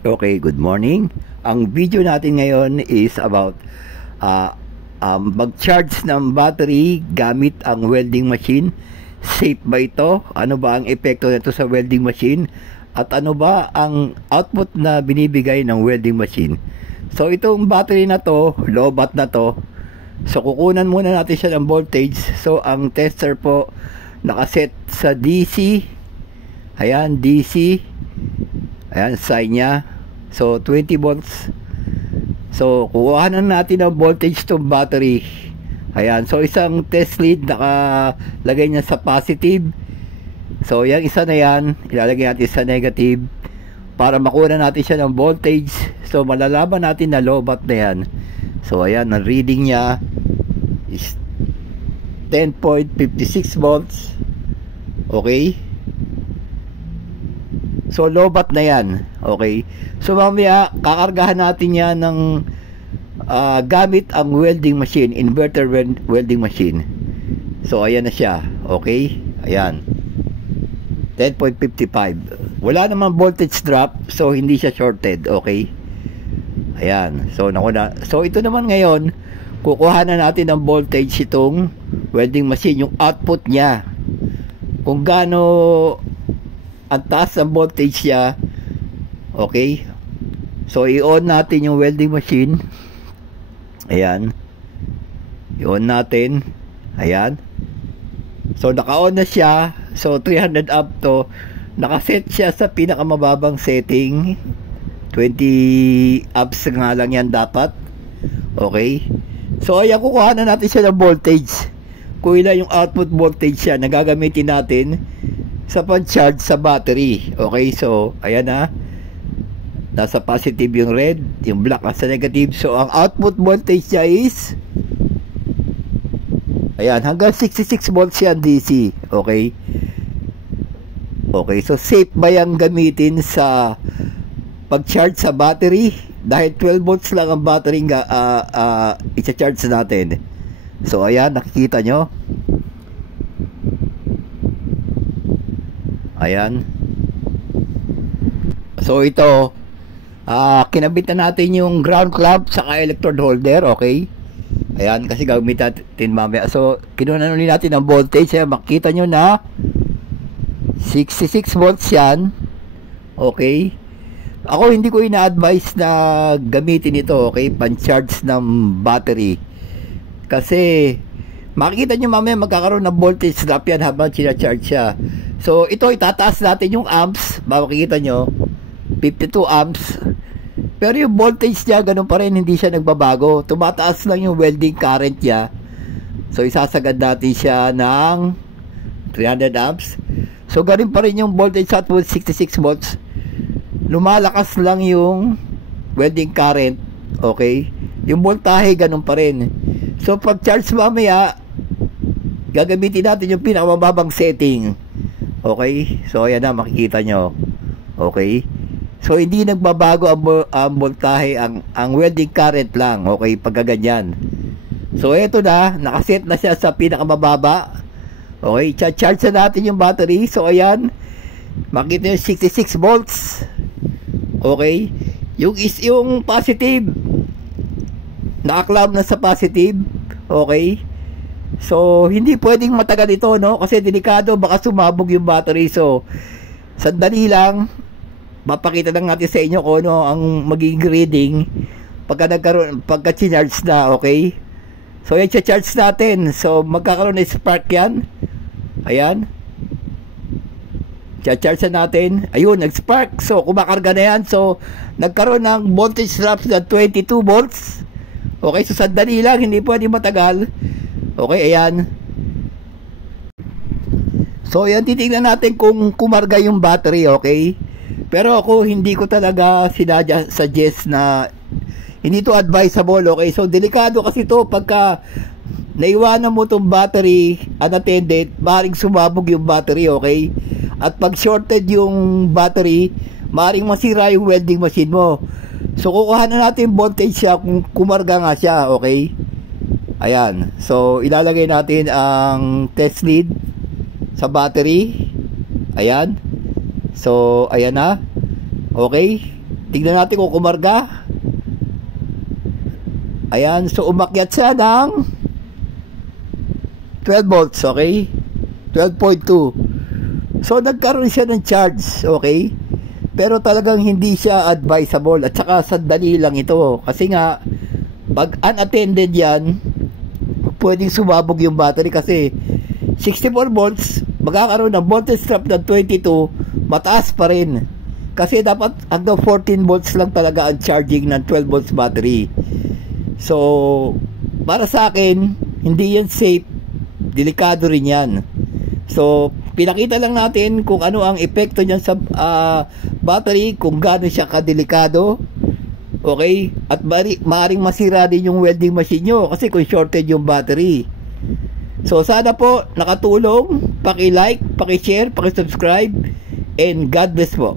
Okay, good morning. Ang video natin ngayon is about mag-charge ng battery gamit ang welding machine. Safe ba ito? Ano ba ang epekto nito sa welding machine? At ano ba ang output na binibigay ng welding machine? So itong battery na to, low bat na to, so kukunan muna natin siya ng voltage. So ang tester po nakaset sa DC. Ayan, DC. Ayan, sign niya. So 20 volts. So kukuhanan natin ang voltage tong battery. Ayan, so isang test lead nakalagay niya sa positive. So yung isa na yan, ilalagay natin sa negative para makuha natin siya ng voltage. So malalaman natin na low bat na yan. So ayan, ang reading niya is 10.56 volts. Okay, so low bat na yan. Okay, so mamaya kakargahan natin yan ng gamit ang welding machine, inverter welding machine. So ayan na siya. Okay, ayan, 10.55. wala naman voltage drop, so hindi siya shorted. Okay, ayan, so nakuna. So ito naman ngayon, kukuha na natin ng voltage itong welding machine, yung output niya, kung gaano ang taas ang voltage niya. Okay, so i-on natin yung welding machine. Ayan, i-on natin. Ayan, so naka-on na siya. So 300 amp to, nakaset siya sa pinakamababang setting. 20 amps nga lang yan dapat. Okay, so ayan, kukuha na natin siya ng voltage. Kung ilan yung output voltage siya na gagamitin natin sa pag-charge sa battery. Okay, so ayan na, nasa positive yung red, yung black nasa negative. So ang output voltage niya is ayan, hanggang 66 volts yan DC. Okay, okay, so safe ba yung gamitin sa pag-charge sa battery? Dahil 12 volts lang ang battery i-charge natin. So ayan, nakikita nyo. Ayan, so ito, kinabit na natin yung ground clamp saka electrode holder. Okay, ayan, kasi gagamitin natin mamaya. So kinuha ulit natin ang voltage. Ayan, makikita nyo na 66 volts yan. Okay, ako hindi ko ina-advise na gamitin ito, okay, pan-charge ng battery, kasi makikita nyo mamaya magkakaroon ng voltage drop yan habang sina-charge siya. So ito, itataas natin yung amps. Makikita nyo 52 amps, pero yung voltage niya ganun pa rin, hindi siya nagbabago. Tumataas lang yung welding current niya. So isasagad natin siya ng 300 amps. So ganun pa rin yung voltage at 66 volts. Lumalakas lang yung welding current. Okay, yung voltahe ganun pa rin. So pag charge mamaya, gagamitin natin yung pinakamababang setting. Okay, so ayan na, makikita nyo. Okay, so hindi nagbabago ang voltahe, ang welding current lang. Okay, pagkaganyan. So eto na, nakaset na siya sa pinakamababa. Okay, charge na natin yung battery. So ayan, makikita nyo 66 volts. Okay, yung positive, naka-clamp na sa positive. Okay, so hindi pwedeng matagal ito, no, kasi delikado, baka sumabog yung battery. So sandali lang, mapakita lang natin sa inyo kung ano ang magiging reading pagka charge na. Okay, so yan, charge natin. So magkakaroon ng spark yan. Ayan, charge natin. Ayun, nag-spark. So kumakarga na yan. So nagkaroon ng voltage drop na 22 volts. Okay, so sandali lang, hindi pwede matagal. Okay, ayan. So ayan, titignan natin kung kumarga yung battery. Okay, pero ako hindi ko talaga suggest na, hindi to advisable. Okay, so delikado kasi to pagka naiwanan mo tong battery unattended, maaaring sumabog yung battery. Okay, at pag shorted yung battery, maaaring masira yung welding machine mo. So kukuha na natin voltage siya kung kumarga nga siya. Okay, ayan, so ilalagay natin ang test lead sa battery. Ayan, so ayan na. Okay, Tignan natin kung kumarga. Ayan, so umakyat siya ng 12 volts, okay? 12.2. So nagkaroon siya ng charge, okay? Pero talagang hindi siya advisable at saka sandali lang ito. Kasi nga, pag unattended yan, pwedeng sumabog yung battery kasi 64 volts, magkakaroon ng voltage drop ng 22, mataas pa rin. Kasi dapat hanggang 14 volts lang talaga ang charging ng 12 volts battery. So, para sa akin, hindi yan safe. Delikado rin yan. So, pinakita lang natin kung ano ang epekto niyan sa battery, kung gaano siya kadelikado. Okay? At maaaring masira din yung welding machine nyo kasi kung shorted yung battery. So, sana po nakatulong. Paki-like, paki-share, paki-subscribe, and God bless po.